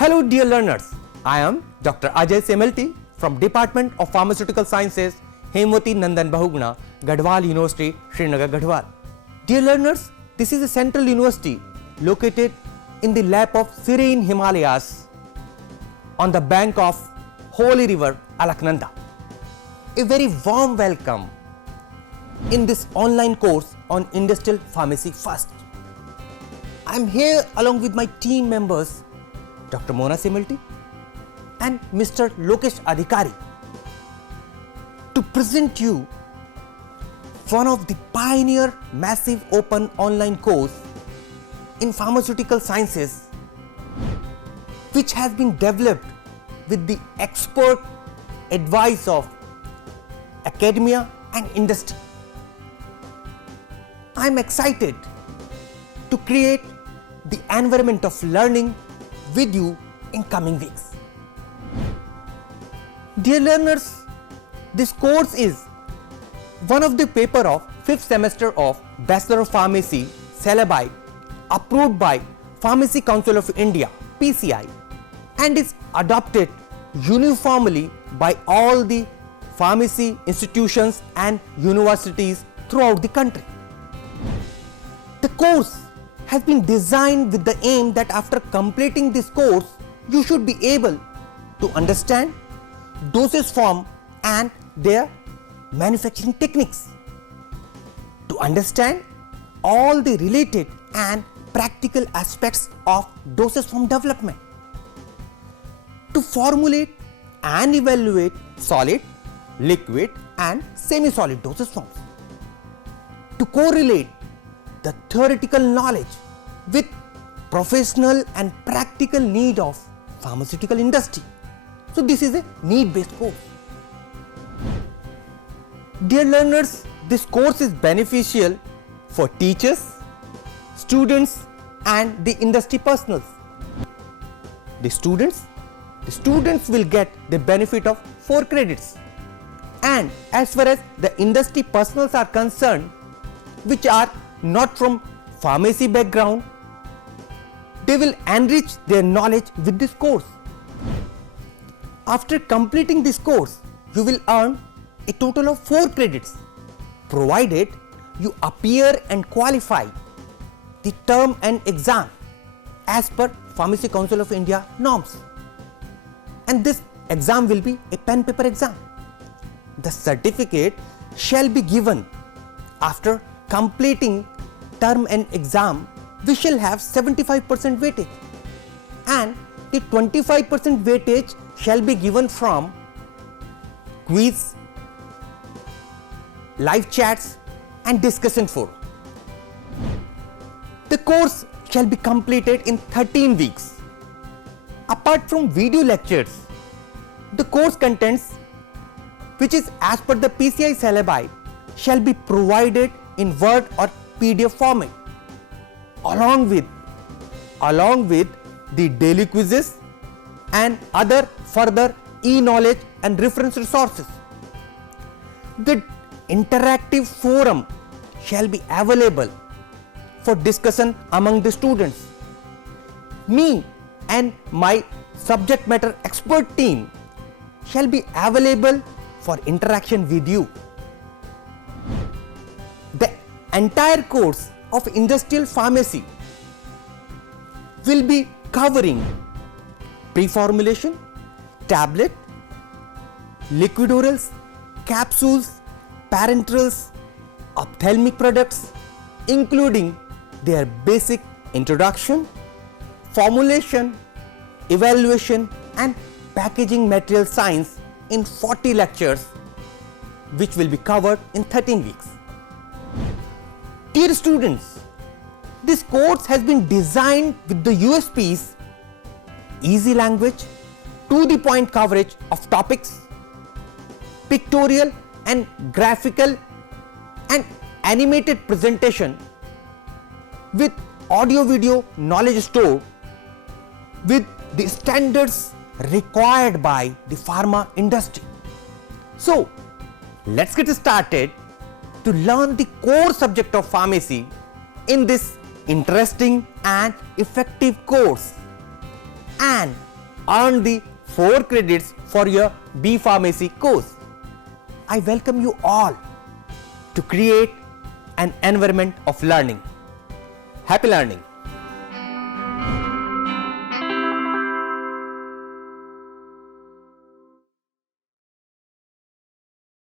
Hello dear learners, I am Dr. Ajay Semalty from Department of Pharmaceutical Sciences, Hemwati Nandan Bahuguna, Garhwal University, Srinagar Garhwal. Dear learners, this is a central university located in the lap of serene Himalayas on the bank of holy river Alaknanda. A very warm welcome in this online course on industrial pharmacy first. I am here along with my team members Dr. Mona Semalty and Mr. Lokesh Adhikari to present you one of the pioneer massive open online course in pharmaceutical sciences which has been developed with the expert advice of academia and industry. I am excited to create the environment of learning with you in coming weeks. Dear learners, this course is one of the paper of 5th semester of Bachelor of Pharmacy syllabi approved by Pharmacy Council of India PCI and is adopted uniformly by all the pharmacy institutions and universities throughout the country. The course has been designed with the aim that after completing this course, you should be able to understand dosage form and their manufacturing techniques, to understand all the related and practical aspects of dosage form development, to formulate and evaluate solid, liquid and semi-solid dosage forms, to correlate the theoretical knowledge with professional and practical need of pharmaceutical industry. So this is a need-based course. Dear learners, this course is beneficial for teachers, students and the industry personnel. The students will get the benefit of 4 credits, and as far as the industry personnel are concerned, which are not from pharmacy background, they will enrich their knowledge with this course. After completing this course, you will earn a total of 4 credits, provided you appear and qualify the term and exam as per Pharmacy Council of India norms. And this exam will be a pen paper exam. The certificate shall be given after completing term and exam, we shall have 75% weightage, and the 25% weightage shall be given from quiz, live chats and discussion forum. The course shall be completed in 13 weeks. Apart from video lectures, the course contents, which is as per the PCI syllabi, shall be provided in Word or PDF format, along with the daily quizzes and other further e-knowledge and reference resources. The interactive forum shall be available for discussion among the students. Me and my subject matter expert team shall be available for interaction with you. The entire course of industrial pharmacy will be covering pre-formulation, tablet, liquid orals, capsules, parenterals, ophthalmic products, including their basic introduction, formulation, evaluation and packaging material science in 40 lectures, which will be covered in 13 weeks. Dear students, this course has been designed with the USPs: easy language, to the point coverage of topics, pictorial and graphical and animated presentation with audio video knowledge store with the standards required by the pharma industry. So let's get started to learn the core subject of pharmacy in this interesting and effective course. And earn the 4 credits for your B Pharmacy course. I welcome you all to create an environment of learning. Happy learning!